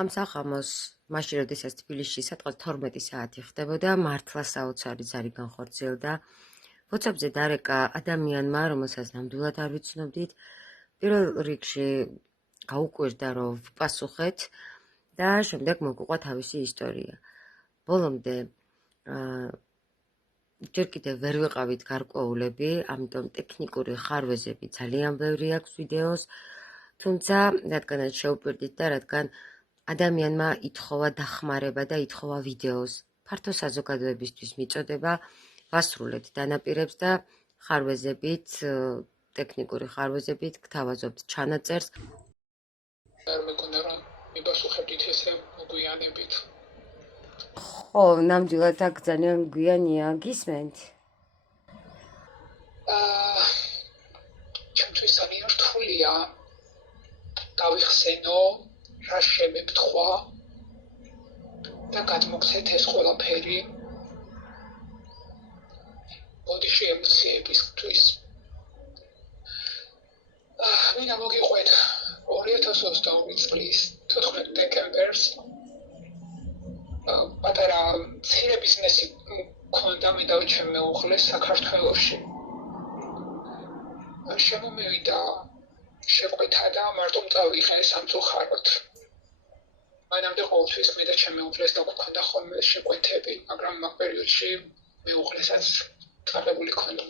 ამ სახამოს მაშინ როდესაც თბილისში სადღაც 12 საათი ხდებოდა, მართლა საოცარი ზარი განხორციელდა. WhatsApp-ზე დარეკა ადამიანმა, რომელსაც ნამდვილად არ ვიცნობდით, პირველ რიგში გაუკვირდა, რომ ვპასუხეთ და შემდეგ მოგუყვა თავისი ისტორია. ბოლომდე ჯერ კიდევ ვერ ვიყავით გარკვეულები, ამიტომ ტექნიკური ხარვეზები ძალიან ბევრი აქვს ვიდეოს, თუმცა რადგანაც შეუპირდით და რადგან ადამიანმა ითხოვა დახმარება და ითხოვა ვიდეოს ფართო საზოგადოებისთვის მიწოდება, ვასრულეთ დანაპირებს და ხარვეზებით, ტექნიკური ხარვეზებით გთავაზობთ ჩანაწერს. არ მეგონა რომ მიპასუხებდით ესე მოგვიანებით. ხო, ნამდვილად აქ ძალიან გვიანია, გისმენთ? ჩემთვის ძალიან რთულია დავიხსენო რა შემებთხვა და გადმოგცეთ ეს ყველაფერი ბოდიში ემოციებისთვის. მინდა მოგიყვეთ 2022 წლის 14 დეკემბერს პატარა მცირე ბიზნესი მქონდა მე და ჩემ მეუღლეს საქართველოში. შემომივიდა შეყვეთა და მარტო წავიღე სამწუხაროდ. მანამდე ყოველთვის მე და ჩემ მეუღლეს დაგვქონდა ხოლმე შეყვეთები, მაგრამ მაგ პერიოდში მეუღლესაც წაღებული ქონდა.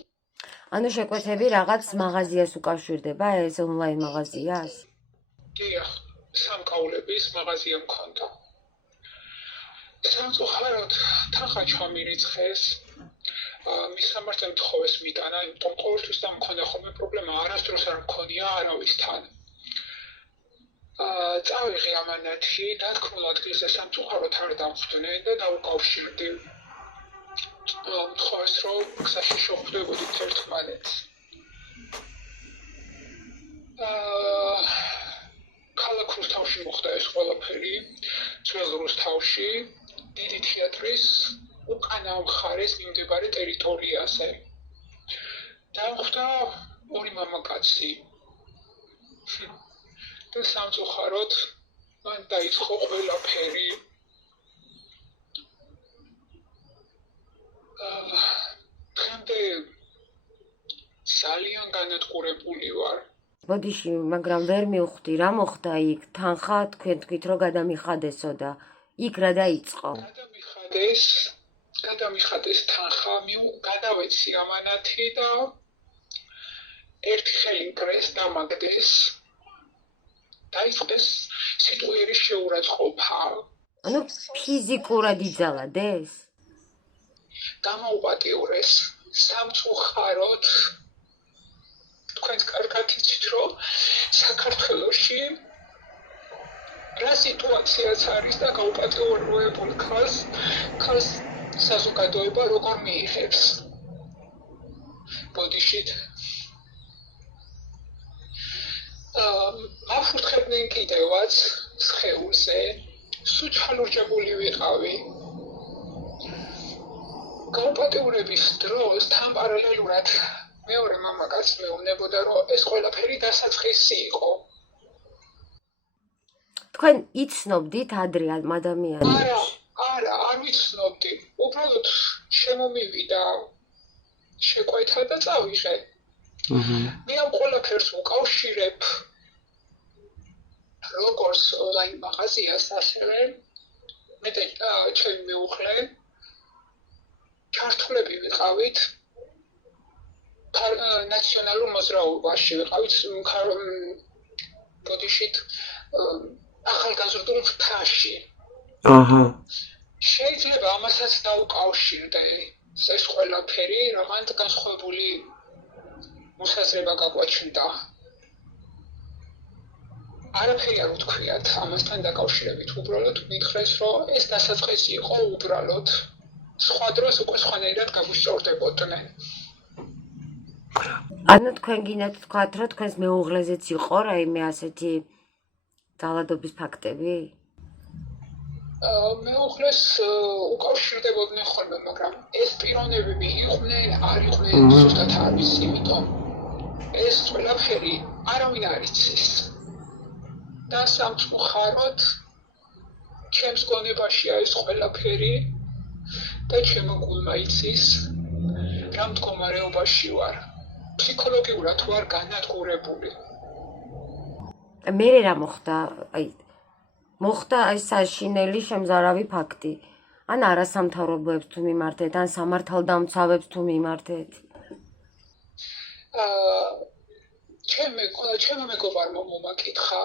ანუ შეკვეთები რაღაც მაღაზიას უკავშირდება, ეს ონლაინ მაღაზიას? დიახ, სამკაულების მაღაზია მქონდა. სამწუხაროდ თანხა ჩამირიცხეს, მის სამართლე მთხოვეს მიტანა, იმიტომ ყოველთვის და მქონდა ხოლმე პრობლემა, არასდროს არ მქონია არავისთან. წავიღე ამანათი, დათქმულ ადგილზე სამწუხაროდ არ დამხვდნენ და დავუკავშირდი. მთხოვეს, რომ გზაში შევხვდებოდით ერთმანეთს. ქალაქ რუსთავში მოხდა ეს ყველაფერი, ძველ რუსთავში, დიდი თეატრის უკანა მხარეს მიმდებარე ტერიტორიაზე. დახვდა ორი მამაკაცი. და სამწუხაროდ მან დაიწყო ყველაფერი. დღემდე ძალიან განადგურებული ვარ. ბოდიში, მაგრამ ვერ მივხვდი, რა მოხდა იქ? თანხა თქვენ თქვით, რომ გადამიხადესო და იქ რა დაიწყო? გადამიხადეს თანხა, გადავეცი ამანათი და ერთი ხელი მკრეს დამაგდეს. დაიწყეს სიტუიერი შეურაცხყოფა. ანუ ფიზიკურად იძალადეს? გამოუპატიურეს სამწუხაროდ. თქვენ კარგად იცით, რომ საქართველოში რა სიტუაციაც არის და გაუპატიურებულ ქალს საზოგადოება როგორ მიიღებს. ბოდიშით მაფურთხებდნენ კიდევაც სხეულზე, სულ ჩალურჯებული ვიყავი. გაუპატიურების დროს თან პარალელურად მეორე მამაკაცს მეუბნებოდა, რომ ეს ყველაფერი დასაწყისი იყო. თქვენ იცნობდით ადრე ამ ადამიანს? არ ვიცნობდი. უბრალოდ შემომივიდა შეკვეთა და წავიღე. მე ამ ყველაფერს უკავშირებ როგორც ონლაინ მაღაზიას, ასევე მე და ჩემი მეუღლე ქართველები ვიყავით. ნაციონალურ მოძრაობაში ვიყავით ბოდიშით ახალგაზრდულ ფრთაში. შეიძლება ამასაც დაუკავშირდე ეს ყველაფერი, რაღაც განსხვავებული მოსაზრება გაგვაჩნდა. არაფერი არ ვთქვიათ ამასთან დაკავშირებით, უბრალოდ მითხრეს, რომ ეს დასაწყისი იყო უბრალოდ. სხვა დროს უკვე სხვანაირად გაგვისწორდებოდნენ. ანუ თქვენ გინდათ თქვათ, რომ თქვენს მეუღლეზეც იყო რაიმე ასეთი ძალადობის ფაქტები? მეუღლეს უკავშირდებოდნენ ხოლმე, მაგრამ ეს პიროვნებები იყვნენ, არ იყვნენ, ზუსტად არ ვიცი, იმიტომ ეს ყველაფერი არავინ არ იცის. და სამწუხაროდ ჩემს გონებაშია ეს ყველაფერი და ჩემო გულმა იცის რა მდგომარეობაში ვარ. ფსიქოლოგიურად ვარ განადგურებული. მე რა მოხდა? მოხდა ეს საშინელი შემზარავი ფაქტი. ან არასამთავრობოებს თუ მიმართეთ, ან სამართალდამცავებს თუ მიმართეთ. ჩემო მეგობარმა მომაკითხა,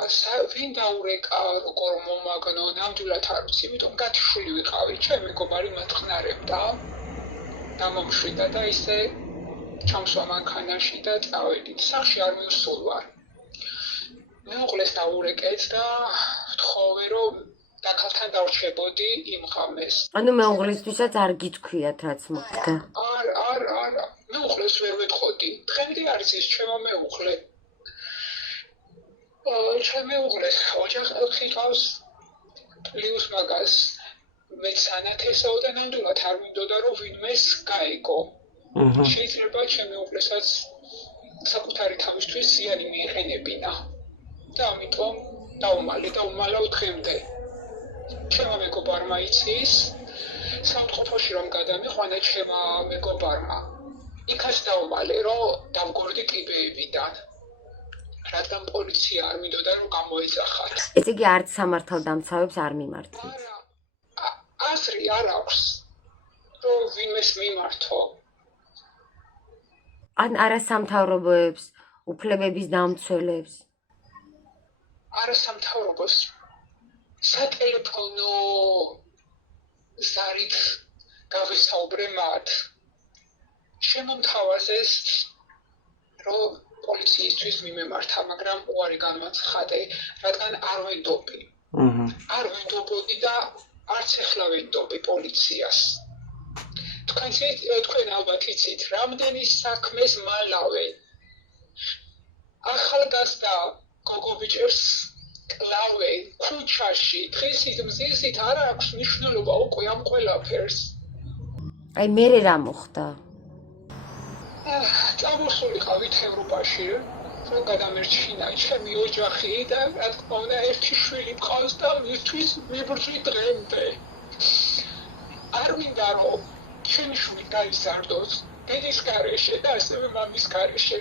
ვინ დაურეკა, როგორ მომაგნო, ნამდვილად არ ვიცი, იმიტომ გათიშული ვიყავი. ჩემი მეგობარი მათყნარებდა, დამომშვიდა და ისე ჩამსვა მანქანაში და წავედით. სახში არ მივსულ ვარ. მეუღლეს დაურეკეთ და ვთხოვე, რომ დაქალთან დავრჩებოდი იმ ღამეს. ანუ მეუღლისთვისაც არ გითქვიათ რაც მოხდა. არ, მეუღლეს ვერ ვეთყოდი. დღემდე არის ის ჩემო მეუღლე. ჩემი მეუღლეს ოჯახი ყავს პლიუს მაგას მეც ანათესაო და ნამდვილად არ მინდოდა რომ ვინმეს გაეგო. შეიძლება ჩემი მეუღლესაც საკუთარი თავისთვის ზიანი მიეყენებინა. და ამიტომ დაუმალავ დღემდე. ჩემო მეგობარმა იცის, სამწუხაროში რომ გადამიყვანა ჩემო მეგობარმა. იქაც დაუმალე, რომ დავგორდი კიბეებიდან. რადგან პოლიცია არ მინდოდა რომ გამოეძახათ. ესე იგი არც სამართალდამცავებს არ მიმართეთ. აზრი არ აქვს, რომ ვინმეს მიმართო. ან არასამთავრობოებს, უფლებების დამცველებს. არასამთავრობოს სატელეფონო ზარით გავესაუბრე მათ. შემომთავაზეს, რომ პოლიციისთვის მიმემართა, მაგრამ უარი განმაცხადე, რადგან არ ვენდობი. არ ვენდობოდი და არც ახლა ვენდობი პოლიციას. თქვენ ალბათ იცით, რამდენი საქმეს მალავენ. ახალგაზრდა გოგობიჭებს კლავენ ქუჩაში, დღისით მზისით არ აქვს მნიშვნელობა უკვე ამ ყველაფერს. აი მე რა მოხდა? წამოსულიყავით ევროპაში, რომ გადამერჩინა ჩემი ოჯახი და რა თქმა უნდა ერთი შვილი მყავს და მისთვის ვიბრძვი დღემდე. არ მინდა რომ ჩემი შვილი გაიზარდოს დედის გარეშე და ასევე მამის გარეშე.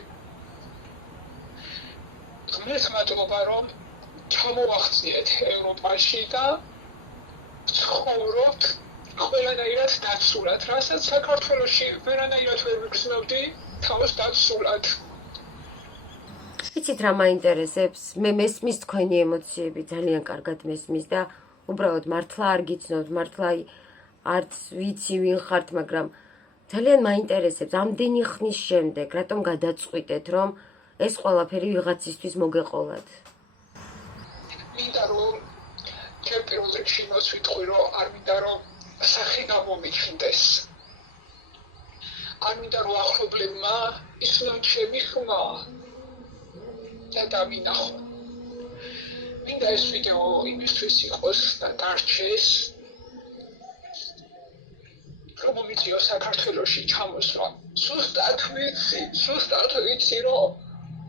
ღმერთს მადლობა რომ ჩამოვახციეთ ევროპაში და ცხოვრობთ ყველანაირად დაცულად, რასაც საქართველოში ვერანაირად ვერ ვიგრძნობდი თავს დაცულად. იცით რა მაინტერესებს? მე მესმის თქვენი ემოციები, ძალიან კარგად მესმის და უბრალოდ მართლა არ გიცნობთ, მართლა არც ვიცი ვინ ხართ, მაგრამ ძალიან მაინტერესებს ამდენი ხნის შემდეგ, რატომ გადაწყვიტეთ, რომ ეს ყველაფერი ვიღაცისთვის მოგეყოლათ? მინდა რომ ჩემ პირველ რიგში იმას ვიტყვი, რომ არ მინდა რომ სახე გამომიჩნდეს. არ მინდა რომ ახლობლებმა ისნონ ჩემი ხმა და დამინახო. მინდა ეს ვიდეო იმისთვის იყოს და დარჩეს, რომ მომიწიო საქართველოში ჩამოსვლა. ზუსტად ვიცი, რომ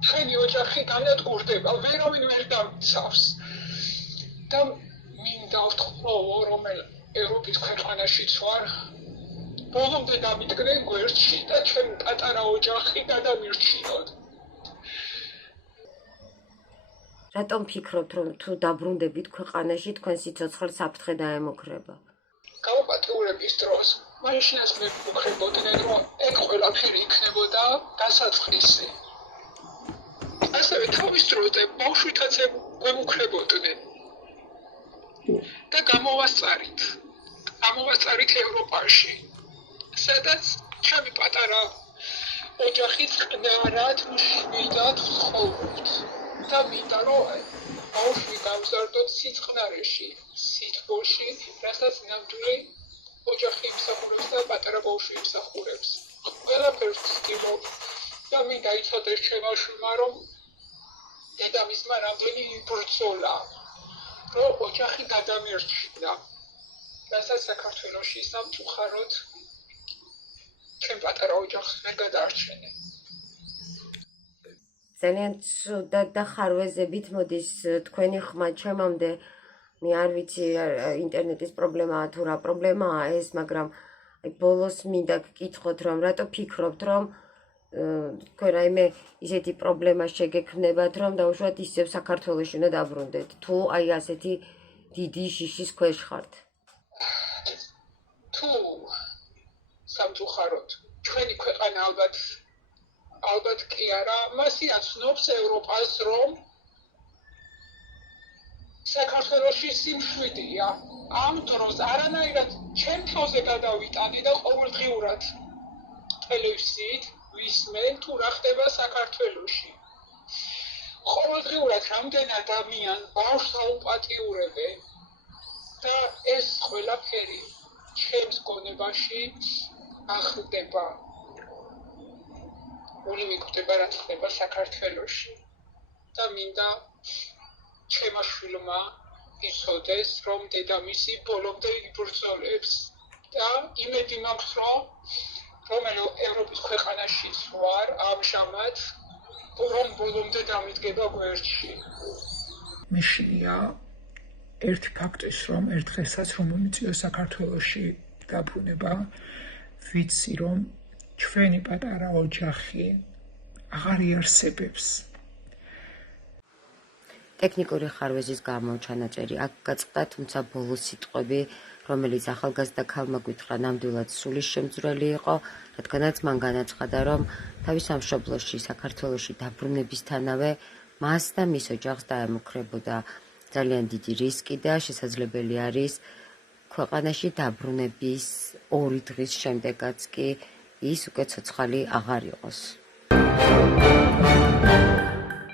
ჩვენი ოჯახი განადგურდება, ვერავინ ვერ დამიცავს. და მინდა ვთხოვო, რომ ევროპის ქვეყანაშიც ვარ, ბოლომდე დამიდგნენ გვერდში და ჩემი პატარა ოჯახი გადამირჩიოთ. რატომ ფიქრობთ, რომ თუ დაბრუნდებით ქვეყანაში, თქვენ სიცოცხლე საფრთხე დაემუქრება? გაუპატიურების დროს მაშინაც მე ვუქრებოდნენ, რომ ეგ ყველაფერი იქნებოდა დასაწყისი. ასევე თავის დროზე ბავშვითაც გვემუქრებოდნენ. და გამოვასწარით ევროპაში, სადაც ჩემი პატარა ოჯახი წყნარად მშვიდად ცხოვრობთ. და მინდა რომ ბავშვი გავზარდოთ სიწყნარეში, სითბოში, რასაც ნამდვილი ოჯახი იმსახურებს და პატარა ბავშვი იმსახურებს. ყველაფერს ვცდილობ და მინდა იცოდეს ჩემო შვილმა, რომ დედამისმა რამდენი იბრძოლა, რომ ოჯახი გადამირჩინა, რასაც საქართველოში სამწუხაროდ ჩემ პატარა ოჯახს ვერ გადაარჩენე. ძალიან ცუდად და ხარვეზებით მოდის თქვენი ხმა ჩემამდე, მე არ ვიცი ინტერნეტის პრობლემაა თუ რა პრობლემაა ეს, მაგრამ ბოლოს მინდა გკითხოთ, რომ რატო ფიქრობთ, რომ თქვენ რაიმე ისეთი პრობლემა შეგექმნებათ, რომ დაუშვათ ისევ საქართველოში უნდა დაბრუნდეთ, თუ აი ასეთი დიდი შიშის ქვეშ ხართ. თუ სამწუხაროდ ჩვენი ქვეყანა ალბათ კი არა, მასი აცნობს ევროპას, რომ საქართველოში სიმშვიდეა. ამ დროს არანაირად ჩემ თავზე გადავიტანე და ყოველდღიურად ტელევიზიით ვისმენ თუ რა ხდება საქართველოში. ყოველდღიურად რამდენ ადამიან ბავშვს აუპატიურებენ და ეს ყველაფერი ჩემს გონებაში ახლდება. უნდა მიკვდება რა ხდება საქართველოში და მინდა ჩემო შვილმა იცოდეს, რომ დედამისი ბოლომდე იბრძოლებს და იმედი მაქვს, რომ ევროპის ქვეყანაშიც ვარ ამჟამად, რომ ბოლომდე დამიდგება გვერდში. მიშია ერთი ფაქტის, რომ ერთხელსაც რომ მომიწიოს საქართველოში დაბრუნება, ვიცი, რომ ჩვენი პატარა ოჯახი აღარ იარსებებს. ტექნიკური ხარვეზის გამო ჩანაწერი აქ გაწყდა, თუმცა ბოლო სიტყვები, რომელიც ახალგაზრდა ქალმა გითხრა, ნამდვილად სულის შემძვრელი იყო, რადგანაც მან განაცხადა, რომ თავის სამშობლოში, საქართველოში დაბრუნებისთანავე მას და მის ოჯახს დაემუქრებოდა ძალიან დიდი რისკი და შესაძლებელი არის ქვეყანაში დაბრუნების 2 დღის შემდეგაც კი ის უკვე ცოცხალი აღარ იყოს.